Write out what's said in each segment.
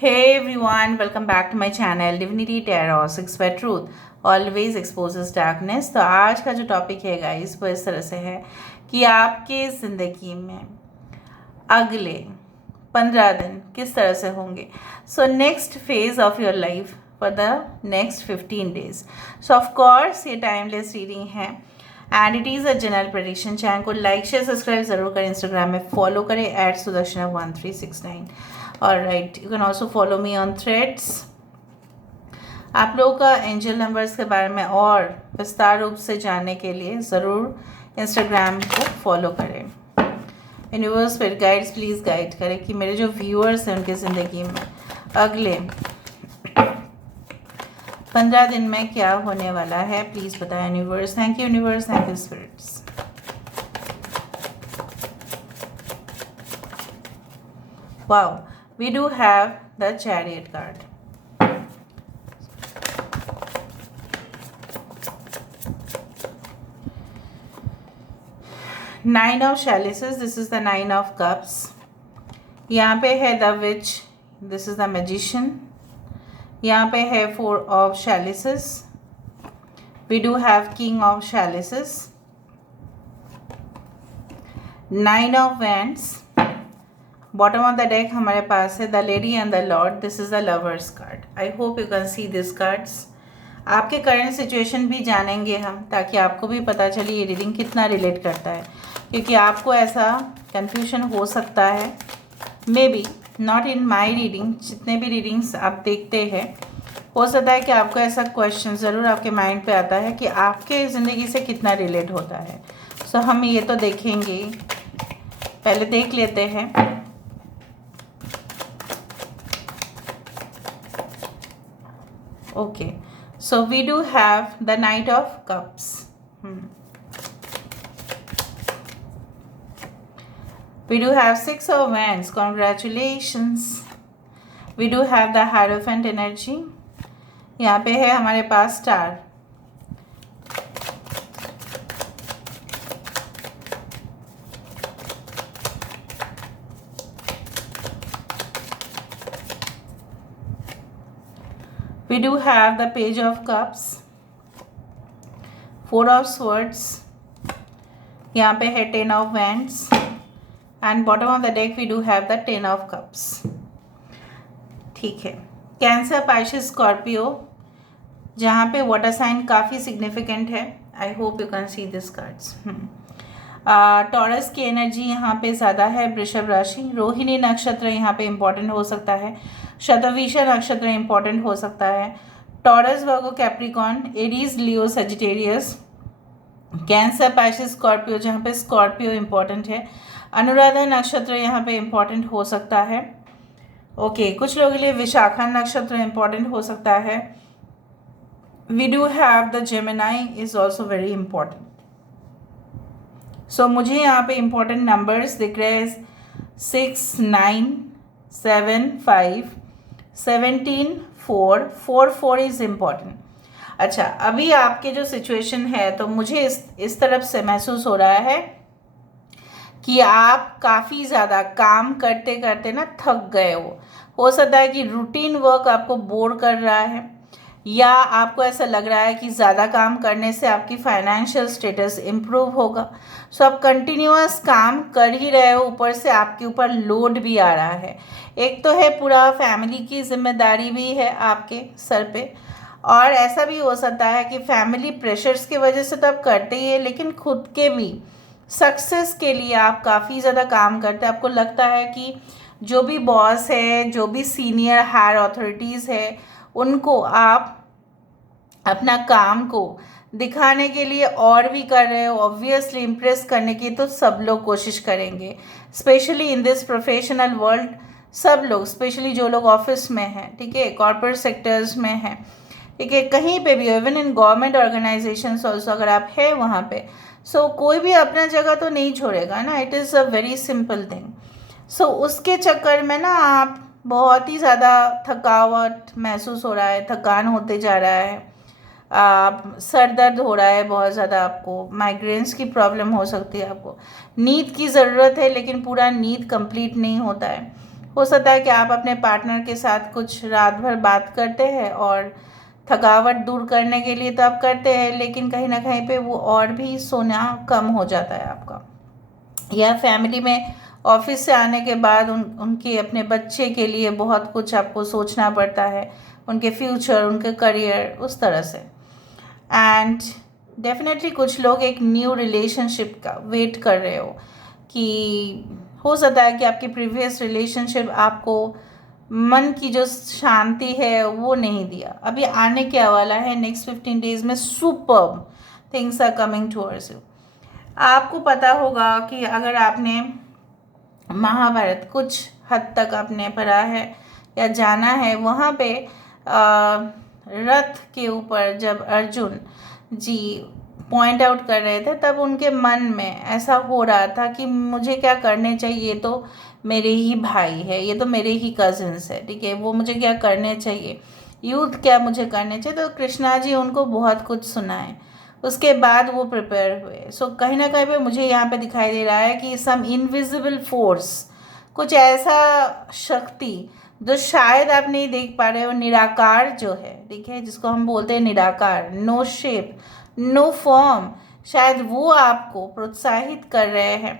Hey everyone, welcome back to my channel Divinity Tarot 6 by Truth always exposes darkness। तो आज का जो topic है गाइस वो इस तरह से है कि आपके ज़िंदगी में अगले 15 दिन किस तरह से होंगे। So next phase of your life for the next 15 days. So of course ये टाइमलेस रीडिंग है and it is a general prediction. Channel को लाइक शेयर सब्सक्राइब ज़रूर करें, इंस्टाग्राम में फॉलो करें @Sudakshana1369। और right, you can also follow me on threads. आप लोगों का एंजल नंबर्स के बारे में और विस्तार रूप से जानने के लिए ज़रूर इंस्टाग्राम को फॉलो करें। Universe spirit guides please guide करें कि मेरे जो व्यूअर्स हैं उनकी ज़िंदगी में अगले 15 दिन में क्या होने वाला है, प्लीज़ बताएं universe. Thank you universe, thank you spirits. Wow, we do have the Chariot card. Nine of Chalices, this is the Nine of Cups. यहाँ पे है the Witch, this is the Magician. यहाँ पे है Four of Chalices. We do have King of Chalices. Nine of Wands. Bottom of the deck हमारे पास है the lady and the Lord, this is the lovers card. I hope you can see this cards. आपके current situation भी जानेंगे हम, ताकि आपको भी पता चले ये रीडिंग कितना रिलेट करता है, क्योंकि आपको ऐसा कन्फ्यूजन हो सकता है, may be not in my reading, जितने भी रीडिंग्स आप देखते हैं हो सकता है कि आपको ऐसा क्वेश्चन ज़रूर आपके माइंड पे आता है कि आपके ज़िंदगी से कितना रिलेट होता है। सो हम ये तो देखेंगे, पहले देख लेते हैं। Okay, so we do have the Knight of Cups. We do have Six of Wands. Congratulations. We do have the Hierophant energy. यहाँ पे है हमारे पास Star. We do have the Page of Cups, Four of Swords, यहाँ पे है Ten of Wands and bottom of the deck we do have the Ten of Cups। ठीक है, cancer, Pisces, Scorpio, जहाँ पे वाटर साइन काफ़ी significant है। I hope you can see this cards. Taurus की एनर्जी यहाँ पे ज़्यादा है। वृषभ राशि, रोहिणी नक्षत्र यहाँ पे इम्पॉर्टेंट हो सकता है। शतभिषा नक्षत्र इम्पॉर्टेंट हो सकता है। टॉरस, वर्गो, कैप्रिकॉन, एरीज, लियो, सजिटेरियस, कैंसर, पाइसेस, स्कॉर्पियो, जहाँ पे स्कॉर्पियो इम्पॉर्टेंट है। अनुराधा नक्षत्र यहाँ पे इम्पॉर्टेंट हो सकता है। ओके, कुछ लोगों के लिए विशाखा नक्षत्र इम्पॉर्टेंट हो सकता है। We do have the Gemini is also very important. So मुझे यहाँ पे इम्पॉर्टेंट नंबर्स दिख रहे हैं 6, 9, 7, 5, 17, 4, 4, 4 इज़ इम्पॉर्टेंट। अच्छा, अभी आपके जो सिचुएशन है तो मुझे इस तरफ से महसूस हो रहा है कि आप काफ़ी ज़्यादा काम करते करते ना थक गए हो सकता है कि रूटीन वर्क आपको बोर कर रहा है, या आपको ऐसा लग रहा है कि ज़्यादा काम करने से आपकी फाइनेंशियल स्टेटस इम्प्रूव होगा। सो आप कंटिन्यूअस काम कर ही रहे हो, ऊपर से आपके ऊपर लोड भी आ रहा है। एक तो है पूरा फैमिली की जिम्मेदारी भी है आपके सर पे, और ऐसा भी हो सकता है कि फैमिली प्रेशर्स की वजह से तो आप करते ही है, लेकिन खुद के भी सक्सेस के लिए आप काफ़ी ज़्यादा काम करते हैं। आपको लगता है कि जो भी बॉस है, जो भी सीनियर हायर अथॉरिटीज़ है, उनको आप अपना काम को दिखाने के लिए और भी कर रहे हो। ऑब्वियसली इम्प्रेस करने की तो सब लोग कोशिश करेंगे, specially in this professional world. सब लोग, स्पेशली जो लोग ऑफिस में हैं, ठीक है, कॉर्पोरेट सेक्टर्स में हैं, ठीक है, कहीं पे भी, even in government organisations also अगर आप हैं वहाँ पे, सो कोई भी अपना जगह तो नहीं छोड़ेगा ना। It is a very simple thing. So उसके चक्कर में ना आप बहुत ही ज़्यादा थकावट महसूस हो रहा है, थकान होते जा रहा है, सर दर्द हो रहा है बहुत ज़्यादा, आपको माइग्रेन्स की प्रॉब्लम हो सकती है, आपको नींद की ज़रूरत है लेकिन पूरा नींद कंप्लीट नहीं होता है। हो सकता है कि आप अपने पार्टनर के साथ कुछ रात भर बात करते हैं और थकावट दूर करने के लिए तो आप करते हैं, लेकिन कहीं ना कहीं पे वो और भी सोना कम हो जाता है आपका। या फैमिली में ऑफिस से आने के बाद उनके अपने बच्चे के लिए बहुत कुछ आपको सोचना पड़ता है, उनके फ्यूचर, उनके करियर, उस तरह से। एंड डेफिनेटली कुछ लोग एक न्यू रिलेशनशिप का वेट कर रहे हो कि हो सकता है कि आपकी प्रीवियस रिलेशनशिप आपको मन की जो शांति है वो नहीं दिया। अभी आने क्या वाला है नेक्स्ट 15 डेज में, superb things are coming towards you. आपको पता होगा कि अगर आपने महाभारत कुछ हद तक आपने पढ़ा है या जाना है, वहाँ पे रथ के ऊपर जब अर्जुन जी पॉइंट आउट कर रहे थे, तब उनके मन में ऐसा हो रहा था कि मुझे क्या करने चाहिए, ये तो मेरे ही भाई है, ये तो मेरे ही कजिन्स है, ठीक है, वो मुझे क्या करने चाहिए, युद्ध क्या मुझे करने चाहिए। तो कृष्णा जी उनको बहुत कुछ सुनाए, उसके बाद वो प्रिपेयर हुए। सो कहीं ना कहीं पे मुझे यहाँ पे दिखाई दे रहा है कि सम इनविजिबल फोर्स, कुछ ऐसा शक्ति जो शायद आप नहीं देख पा रहे हो, निराकार जो है, ठीक है, जिसको हम बोलते हैं निराकार, नो शेप नो फॉर्म, शायद वो आपको प्रोत्साहित कर रहे हैं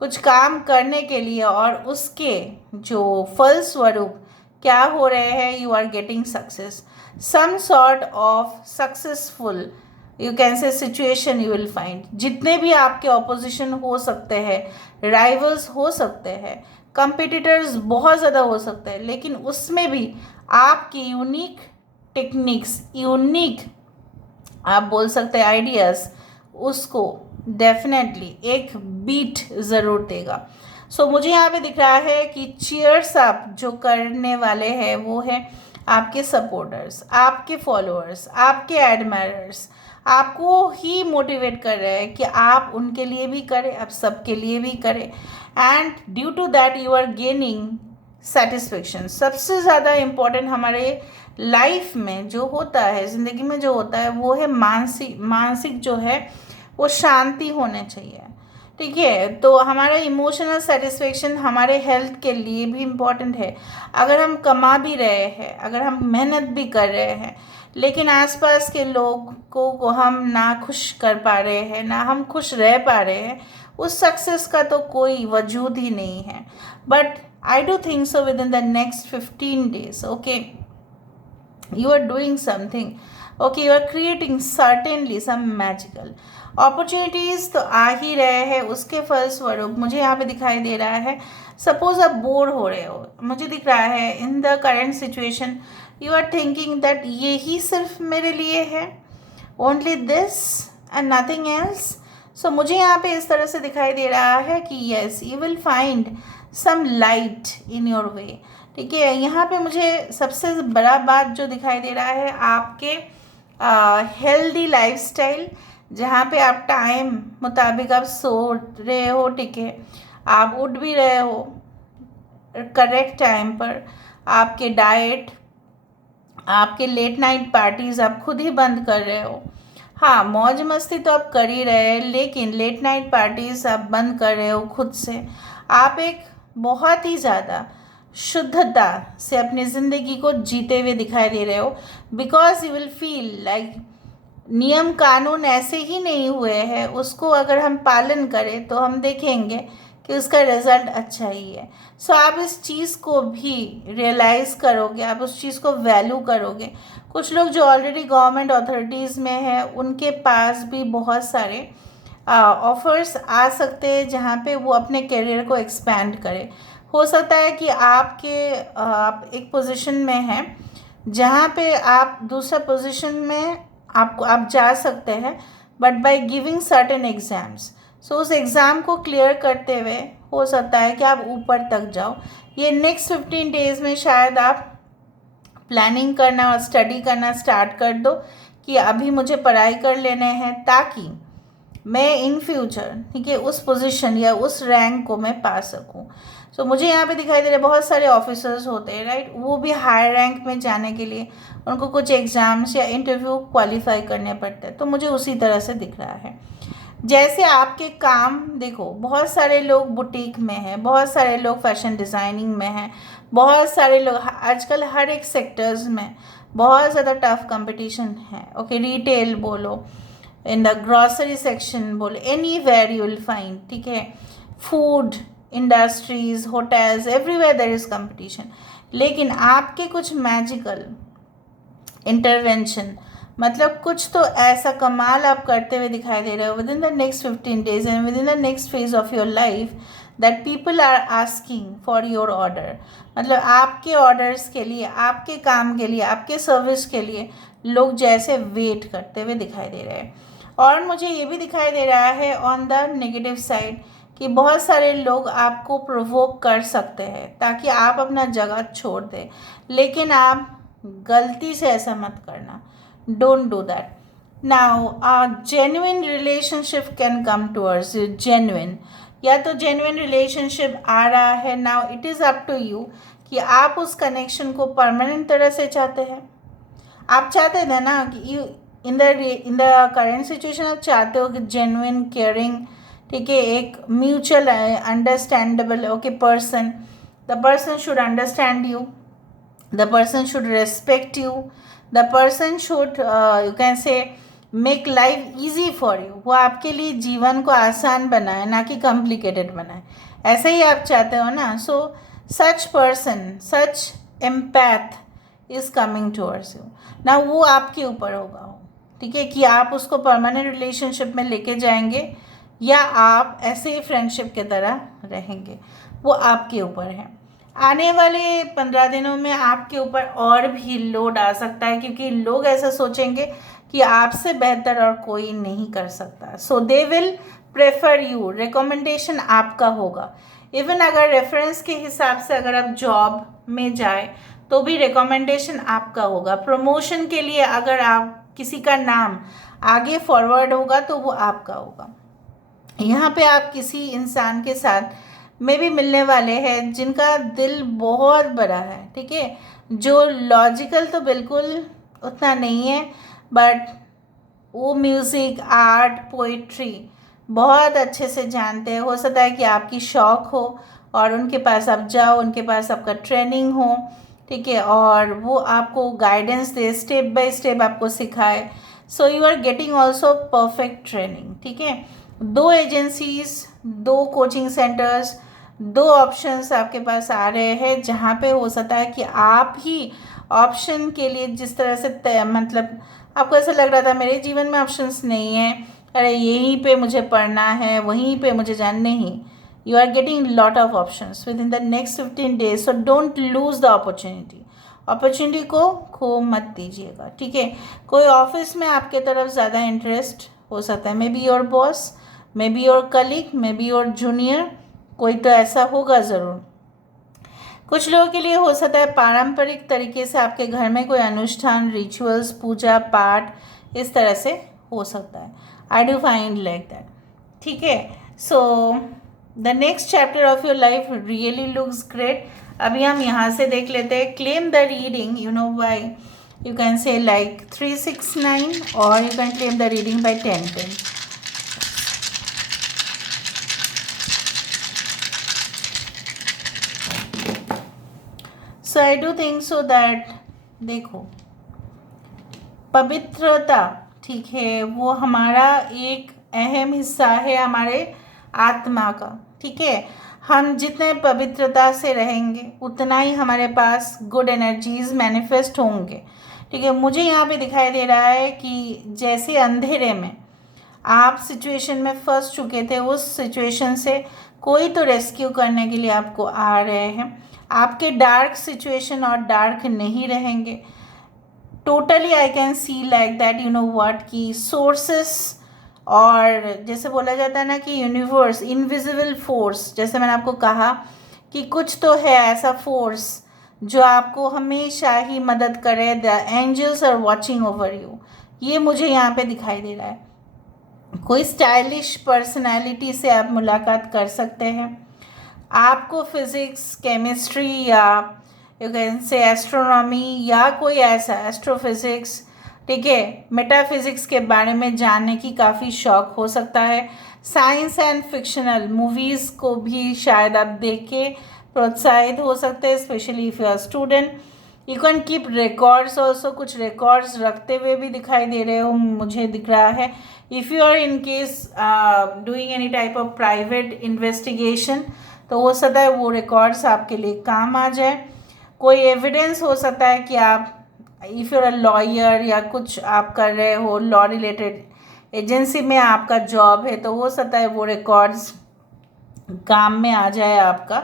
कुछ काम करने के लिए, और उसके जो फल स्वरूप क्या हो रहे हैं, you are getting success, some sort of successful you can say situation you will find. जितने भी आपके ऑपोजिशन हो सकते हैं, राइवल्स हो सकते हैं, कंपिटिटर्स बहुत ज़्यादा हो सकते हैं, लेकिन उसमें भी आपकी यूनिक टेक्निक्स, यूनिक आप बोल सकते हैं आइडियाज़, उसको डेफिनेटली एक बीट ज़रूर देगा। सो मुझे यहाँ पे दिख रहा है कि चीयर्स आप जो करने वाले हैं वो है आपके सपोर्टर्स, आपके फॉलोअर्स, आपके एडमायरर्स, आपको ही मोटिवेट कर रहे हैं कि आप उनके लिए भी करें, आप सबके लिए भी करें, and due to that you are gaining satisfaction. सबसे ज़्यादा इम्पोर्टेंट हमारे लाइफ में जो होता है, ज़िंदगी में जो होता है, वो है मानसिक जो है वो शांति होने चाहिए, ठीक है। तो हमारा इमोशनल सेटिस्फेक्शन हमारे हेल्थ के लिए भी इम्पॉर्टेंट है। अगर हम कमा भी रहे हैं, अगर हम मेहनत भी कर रहे हैं, लेकिन आसपास के लोगों को हम ना खुश कर पा रहे हैं, ना हम खुश रह पा रहे हैं, उस सक्सेस का तो कोई वजूद ही नहीं है। But I do think so with in the next 15 days, okay, you are doing something, okay, you are creating certainly some magical opportunities तो आ ही रहे हैं। उसके फलस्वरूप मुझे यहाँ पे दिखाई दे रहा है, सपोज आप बोर हो रहे हो, मुझे दिख रहा है in the current situation you are thinking that ये ही सिर्फ मेरे लिए है, only this and nothing else. So मुझे यहाँ पे इस तरह से दिखाई दे रहा है कि yes, you will find some light in your way, ठीक है। यहाँ पे मुझे सबसे बड़ा बात जो दिखाई दे रहा है, आपके हेल्दी लाइफस्टाइल, जहाँ पे आप टाइम मुताबिक आप सो रहे हो, ठीक है, आप उठ भी रहे हो करेक्ट टाइम पर, आपके डाइट, आपके लेट नाइट पार्टीज़ आप खुद ही बंद कर रहे हो। हाँ, मौज मस्ती तो आप कर ही रहे हैं, लेकिन लेट नाइट पार्टीज़ आप बंद कर रहे हो खुद से। आप एक बहुत ही ज़्यादा शुद्धता से अपनी ज़िंदगी को जीते हुए दिखाई दे रहे हो, because you will feel like नियम कानून ऐसे ही नहीं हुए हैं, उसको अगर हम पालन करें तो हम देखेंगे कि उसका रिज़ल्ट अच्छा ही है। सो आप इस चीज़ को भी रियलाइज़ करोगे, आप उस चीज़ को वैल्यू करोगे। कुछ लोग जो ऑलरेडी गवर्नमेंट अथॉरिटीज़ में हैं, उनके पास भी बहुत सारे ऑफ़र्स आ सकते हैं जहाँ पे वो अपने करियर को एक्सपैंड करें। हो सकता है कि आप एक पोजीशन में हैं जहाँ पे आप दूसरा पोजीशन में आप जा सकते हैं, but by giving certain exams. So उस एग्ज़ाम को क्लियर करते हुए हो सकता है कि आप ऊपर तक जाओ। ये नेक्स्ट 15 days में शायद आप प्लानिंग करना और स्टडी करना स्टार्ट कर दो कि अभी मुझे पढ़ाई कर लेने हैं, ताकि मैं इन फ्यूचर, ठीक है, उस पोजीशन या उस रैंक को मैं पा सकूं। सो मुझे यहाँ पे दिखाई दे रहे बहुत सारे ऑफिसर्स होते हैं, राइट, वो भी हायर रैंक में जाने के लिए उनको कुछ एग्ज़ाम्स या इंटरव्यू क्वालिफाई करने पड़ते हैं। तो मुझे उसी तरह से दिख रहा है। जैसे आपके काम देखो, बहुत सारे लोग बुटीक में हैं, बहुत सारे लोग फैशन डिज़ाइनिंग में हैं, बहुत सारे लोग आजकल हर एक सेक्टर्स में बहुत ज़्यादा टफ कंपटीशन है। ओके, रिटेल बोलो, इन द ग्रॉसरी सेक्शन बोलो, anywhere you will find, ठीक है, food industries, hotels, everywhere there is competition. लेकिन आपके कुछ मैजिकल इंटरवेंशन, मतलब कुछ तो ऐसा कमाल आप करते हुए दिखाई दे रहे हो within the next 15 days and within the next phase of your life, that people are asking for your order. मतलब आपके ऑर्डर्स के लिए, आपके काम के लिए, आपके सर्विस के लिए लोग जैसे वेट करते हुए दिखाई दे रहे हैं। और मुझे ये भी दिखाई दे रहा है ऑन द नेगेटिव साइड कि बहुत सारे लोग आपको प्रोवोक कर सकते हैं ताकि आप अपना जगह छोड़ दें, लेकिन आप गलती से ऐसा मत करना। Don't do that. Now a genuine relationship can come towards you. Genuine, या तो जेन्युइन रिलेशनशिप आ रहा है, now it is up to you कि आप उस कनेक्शन को परमानेंट तरह से चाहते हैं। आप चाहते थे ना कि you in the current situation आप चाहते हो कि जेन्युइन केयरिंग, ठीक है, एक mutual understandable okay person, the person should understand you, the person should respect you, the person should you can say make life easy for you। वो आपके लिए जीवन को आसान बनाए, ना कि कॉम्प्लिकेटेड बनाए। ऐसे ही आप चाहते हो ना। So such person, such empath is coming towards you ना। वो आपके ऊपर होगा, ठीक है, कि आप उसको परमानेंट रिलेशनशिप में लेके जाएंगे या आप ऐसे ही फ्रेंडशिप की तरह रहेंगे, वो आपके ऊपर है। आने वाले 15 दिनों में आपके ऊपर और भी लोड आ सकता है, क्योंकि लोग ऐसा सोचेंगे कि आपसे बेहतर और कोई नहीं कर सकता। So they will prefer you, recommendation आपका होगा। इवन अगर रेफरेंस के हिसाब से अगर आप जॉब में जाए तो भी रिकमेंडेशन आपका होगा। प्रमोशन के लिए अगर आप किसी का नाम आगे फॉरवर्ड होगा तो वो आपका होगा। यहाँ पे आप किसी इंसान के साथ में भी मिलने वाले हैं जिनका दिल बहुत बड़ा है, ठीक है, जो लॉजिकल तो बिल्कुल उतना नहीं है, बट वो म्यूज़िक, आर्ट, पोइट्री बहुत अच्छे से जानते हैं। हो सकता है कि आपकी शौक़ हो और उनके पास आप जाओ, उनके पास आपका ट्रेनिंग हो, ठीक है, और वो आपको गाइडेंस दे, स्टेप बाय स्टेप आपको सिखाए। So you are getting also perfect training, ठीक है। 2 एजेंसीज, 2 कोचिंग सेंटर्स, 2 ऑप्शंस आपके पास आ रहे हैं, जहाँ पे हो सकता है कि आप ही ऑप्शन के लिए जिस तरह से मतलब आपको ऐसा लग रहा था मेरे जीवन में ऑप्शंस नहीं है, अरे यहीं पे मुझे पढ़ना है, वहीं पे मुझे जाना, नहीं, you are getting lot of options within the next 15 days। So don't lose the opportunity को खो मत दीजिएगा, ठीक है। कोई ऑफिस में आपके तरफ ज़्यादा इंटरेस्ट हो सकता है, may be your boss, may be your colleague, may be your junior, कोई तो ऐसा होगा ज़रूर। कुछ लोगों के लिए हो सकता है पारंपरिक तरीके से आपके घर में कोई अनुष्ठान, रिचुअल्स, पूजा पाठ इस तरह से हो सकता है। I do find like that, ठीक है। So the next chapter of your life really looks great. अभी हम यहाँ से देख लेते हैं, claim the reading, you know by, you can say like 369 और you can claim the reading by 1010। So I do think so that, देखो, पवित्रता, ठीक है, वो हमारा एक अहम हिस्सा है हमारे आत्मा का, ठीक है। हम जितने पवित्रता से रहेंगे उतना ही हमारे पास गुड एनर्जीज मैनिफेस्ट होंगे, ठीक है। मुझे यहाँ पे दिखाई दे रहा है कि जैसे अंधेरे में आप सिचुएशन में फंस चुके थे, उस सिचुएशन से कोई तो रेस्क्यू करने के लिए आपको आ रहे हैं। आपके डार्क सिचुएशन और डार्क नहीं रहेंगे। Totally I can see like that, you know what, की सोर्सेस, और जैसे बोला जाता है ना कि यूनिवर्स, इनविजिबल फोर्स, जैसे मैंने आपको कहा कि कुछ तो है ऐसा फोर्स जो आपको हमेशा ही मदद करे। The angels are watching over you, ये मुझे यहाँ पे दिखाई दे रहा है। कोई स्टाइलिश पर्सनालिटी से आप मुलाकात कर सकते हैं। आपको फिज़िक्स, केमिस्ट्री या यू कैन से एस्ट्रोनॉमी या कोई ऐसा एस्ट्रोफिज़िक्स ठीक है, मेटाफिजिक्स के बारे में जानने की काफ़ी शौक हो सकता है। साइंस एंड फिक्शनल मूवीज़ को भी शायद आप देख के प्रोत्साहित हो सकते हैं, specially if you are student. You can keep records also, कुछ रिकॉर्ड्स रखते हुए भी दिखाई दे रहे हो, मुझे दिख रहा है। If you are in case doing any type of private investigation, तो हो सकता है वो रिकॉर्ड्स आपके लिए काम आ जाए। कोई एविडेंस हो सकता है कि आप if you are a lawyer या कुछ आप कर रहे हो, लॉ रिलेटेड एजेंसी में आपका जॉब है, तो हो सकता है वो रिकॉर्ड्स काम में आ जाए आपका।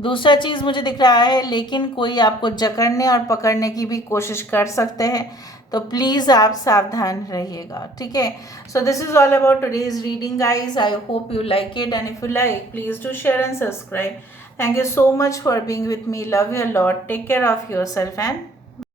दूसरा चीज़ मुझे दिख रहा है, लेकिन कोई आपको जकड़ने और पकड़ने की भी कोशिश कर सकते हैं, तो प्लीज़ आप सावधान रहिएगा, ठीक है। So this is all about today's reading guys. I hope you like it, and if you like, please do share and subscribe. Thank you so much for being with me. Love you a lot. Take care of yourself and